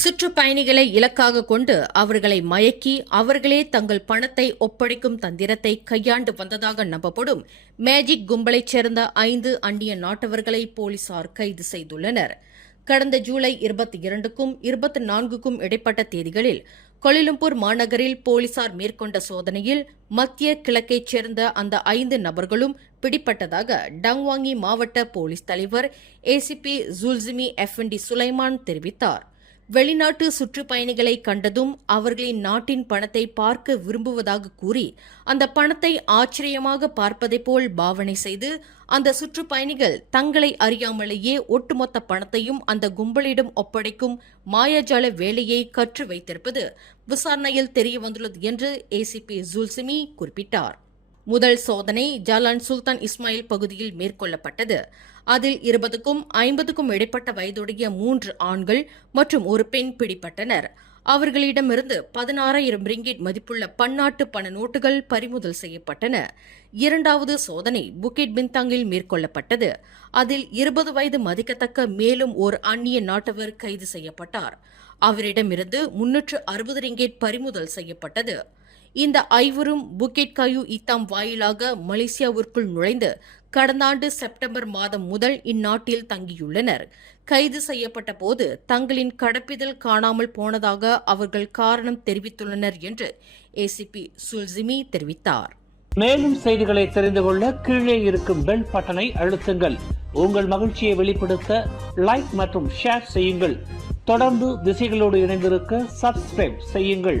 சுற்றுப்பயணிகளை இலக்காக கொண்டு அவர்களை மயக்கி அவர்களே தங்கள் பணத்தை ஒப்படைக்கும் தந்திரத்தை கையாண்டு வந்ததாக நம்பப்படும் மேஜிக் கும்பலைச் சேர்ந்த 5 அந்நிய நாட்டவர்களை போலீசார் கைது செய்துள்ளனர். கடந்த ஜூலை 22க்கும் 24க்கும் இடைப்பட்ட தேதிகளில் கோலாலம்பூர் மாநகரில் போலீசார் மேற்கொண்ட சோதனையில் மத்திய கிழக்கைச் சேர்ந்த அந்த 5 நபர்களும் பிடிப்பட்டதாக டங்வாங்கி மாவட்ட போலீஸ் தலைவர் ஏசிபி ஜுல்சிமி எஃப்என்டி சுலைமான் தெரிவித்தார். வெளிநாட்டு சுற்றுப்பயணிகளை கண்டதும் அவர்களின் நாட்டின் பணத்தை பார்க்க விரும்புவதாக கூறி அந்த பணத்தை ஆச்சரியமாக பார்ப்பதைப் போல் பாவனை செய்து அந்த சுற்றுப்பயணிகள் தங்களை அறியாமலேயே ஒட்டுமொத்த பணத்தையும் அந்த கும்பலிடம் ஒப்படைக்கும் மாயாஜால வேலையை கற்று வைத்திருப்பது விசாரணையில் தெரியவந்துள்ளது என்று ஏசிபி ஜுல்சிமி குறிப்பிட்டார். முதல் சோதனை ஜாலான் சுல்தான் இஸ்மாயில் பகுதியில் மேற்கொள்ளப்பட்டது. அதில் 20க்கும் 50க்கும் இடைப்பட்ட வயதுடைய 3 ஆண்கள் மற்றும் ஒரு பெண் பிடிபட்டனர். அவர்களிடமிருந்து 16,000 ரிங்கிட் மதிப்புள்ள பன்னாட்டு பண நோட்டுகள் பறிமுதல் செய்யப்பட்டன. இரண்டாவது சோதனை புக்கிட் பின்தாங்கில் மேற்கொள்ளப்பட்டது. அதில் 20 வயது மதிக்கத்தக்க மேலும் ஒரு அந்நிய நாட்டவர் கைது செய்யப்பட்டார். அவரிடமிருந்து 360 ரிங்கிட் பறிமுதல் செய்யப்பட்டது. இந்த 5வரும் புக்கிட் காயு இத்தாம் வாயிலாக மலேசியாவிற்குள் நுழைந்து கடந்த ஆண்டு செப்டம்பர் மாதம் முதல் இந்நாட்டில் தங்கியுள்ளனர். கைது செய்யப்பட்ட போது தங்களின் கடப்பிதழ் காணாமல் போனதாக அவர்கள் காரணம் தெரிவித்துள்ளனர் என்று ஏசிபி சுல்சிமி தெரிவித்தார். மேலும் செய்திகளை தெரிந்து கொள்ள கீழே இருக்கும் பெல் பட்டனை அழுத்துங்கள். உங்கள் மகிழ்ச்சியை வெளிப்படுத்த லைக் மற்றும் ஷேர் செய்யுங்கள். தொடர்ந்து திசைகளோடு இணைந்திருக்க சப்ஸ்கிரைப் செய்யுங்கள்.